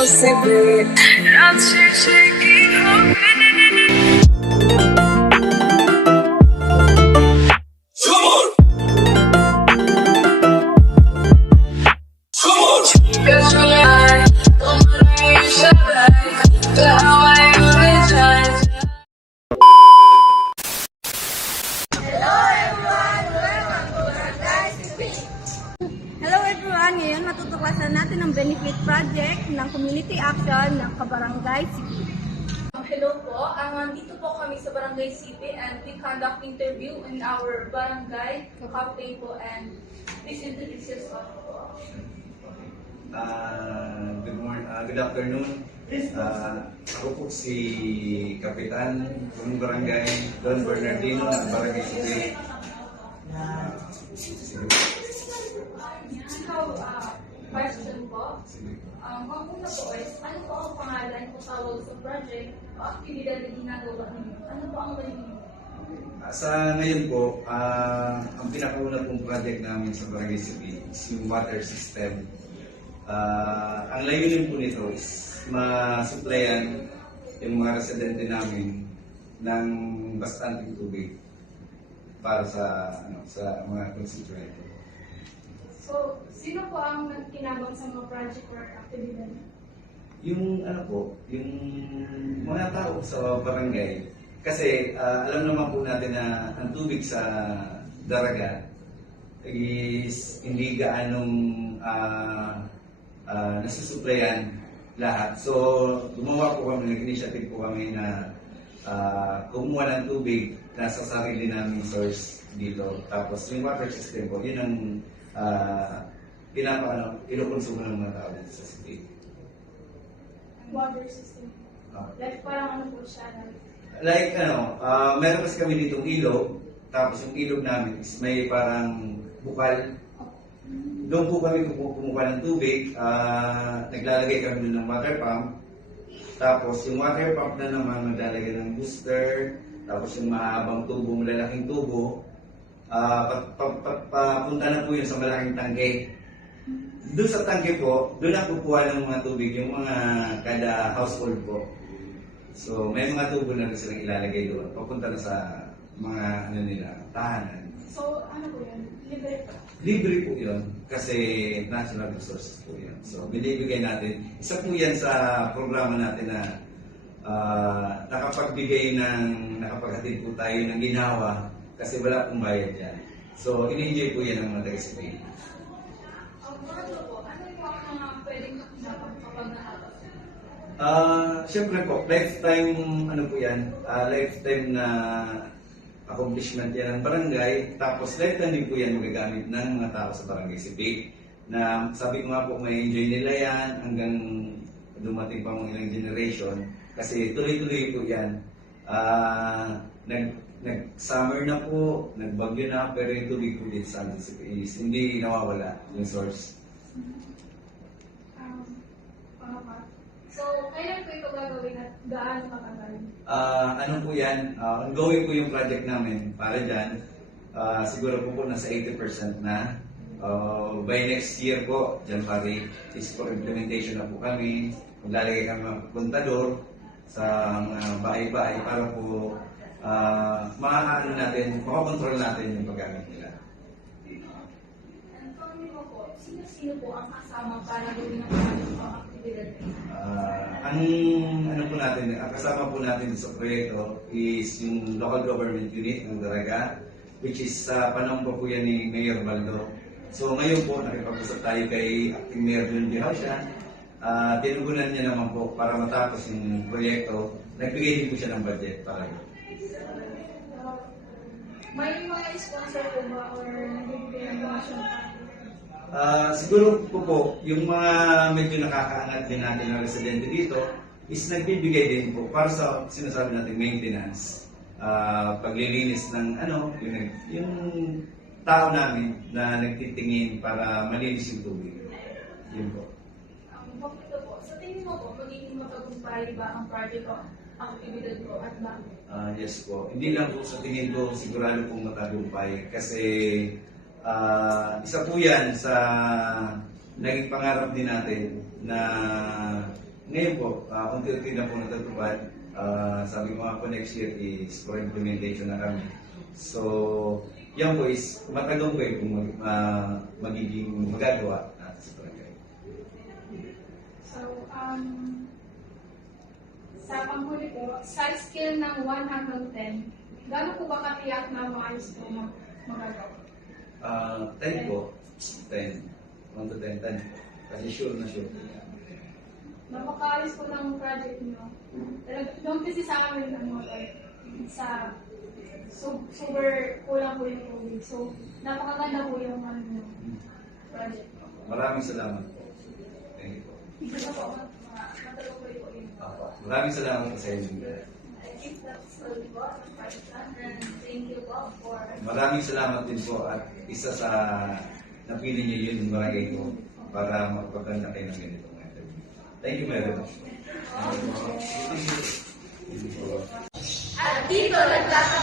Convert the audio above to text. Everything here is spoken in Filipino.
impossible. Hello everyone! Ngayon matutuklasan natin ang benefit project ng community action ng Kabarangay City. Hello po, nandito po kami sa Barangay City and we conduct interview in our barangay cafe po and please introduce yourself po. Good afternoon. Ako po si Kapitan ng Barangay Don Bernardino ng Barangay City. Question po. Ang una po is, ano po ang pangalan o tawag sa project o aktibidad na ginagawa ninyo? Ano po ang layunin? Sa ngayon po, ang pinakauna pong project namin sa Barangay City is yung water system. Ang layunin po nito is ma-supplyan yung mga residente namin ng bastanteng tubig para sa mga constituent. So, sino po ang nagkinabang sa mga project or aktibidad? Yung yung mga tao sa barangay. Kasi alam naman po natin na ang tubig sa Daraga is hindi gaanong nasusuplayan lahat. So, gumawa po kami, nag-initiative po kami na kumuha ng tubig na sa sarili naming source dito. Tapos yung water system po, yun ang inukonsumo ng mga tao dito sa city. Water system. Like parang ano po siya? Like meron kasi kami ditong ilog, tapos yung ilog namin is may parang bukal. Doon po kami kumukuha ng tubig, naglalagay kami doon ng water pump, tapos yung water pump na naman maglalagay ng booster, tapos yung mahabang tubo, malalaking tubo, papunta na po yun sa malaking tangke. Doon sa tangke po, doon na kukuha ng mga tubig, yung mga kada household po. So may mga tubo na rin silang ilalagay doon, papunta na sa mga tahanan. So, ano po yun? Libre po? Libre po yun, kasi natural resources po yun. So binibigay natin, isa po yan sa programa natin na nakapaghatid po tayo ng ginawa kasi wala pong bayad yan. So in-enjoy po yan ng mga taga-Spain. Ano po ang mga pwedeng kakinabang kapag nahabas? Siyempre po, lifetime po yan, lifetime na accomplishment yan ng barangay, tapos lifetime din po yan magagamit ng mga tao sa Barangay City. Na sabi ko nga po, may enjoy nila yan hanggang dumating pa mga ilang generation, kasi tuloy-tuloy po yan. Nag-summer na po, nagbagyo na, pero yung tubig po dito sa Barangay City is hindi nawawala yung source. So, kailan po ito gagawin at gaano katagal? Ano po yan, ongoing po yung project namin para dyan. Siguro po nasa 80% na. By next year po, January, is for implementation na po kami. Maglalagay kami mga kontador sa mga bahay-bahay para po makakontrol natin yung paggamit nila. And kung mo po, sino-sino po ang kasama para gawin ang aktibidad? Ang kasama po natin sa proyekto is yung local government unit ng Daraga, which is sa panahon po yan ni Mayor Baldo. So ngayon po, nakipag-usap tayo kay Acting Mayor John Bihausya. Tinugunan niya naman po para matapos yung proyekto. Nagbigay din po siya ng budget para yun. May mga sponsor po ba or nagbibigay ng donation? Siguro po, yung mga medyo nakakaangat din natin na residente dito is nagbibigay din po para sa sinasabi natin maintenance, paglilinis ng yung tao namin na nagtitingin para malinis yung tubig. Yun po. Bakit po? Sa tingin mo po, magiging matagumpay ba ang project o aktibidad po at bakit? Yes po. Hindi lang po sa tingin ko sigurado pong matagumpay kasi isa po yan sa naging pangarap din natin na ngayon po, unti-unti na po natutupad. Sabi ko nga po next year is for implementation na kami. So, yan po is matagal po kung magiging magagawa natin sa barangay. So, sa panghuli po, sa scale ng 1 hanggang 10, gano'n po ba katiyak na maayos po magagawa? 10 po. 10. 1 to 10. 10 po. Kasi sure na sure. Napakaayos po ng project nyo. Doon kasi sa amin, sa super kulang po yung tubig. So, napakaganda po yung project po. Maraming salamat po. Thank you po. Ito po, matuloy po yun. Maraming salamat po sa inyo. I think that's all po. And thank you po for Maraming salamat din po at isa sa napili niyo yun yung barangay ko para magpaganda kayo ng ganitong interview. Thank you very much. At dito nagtatapos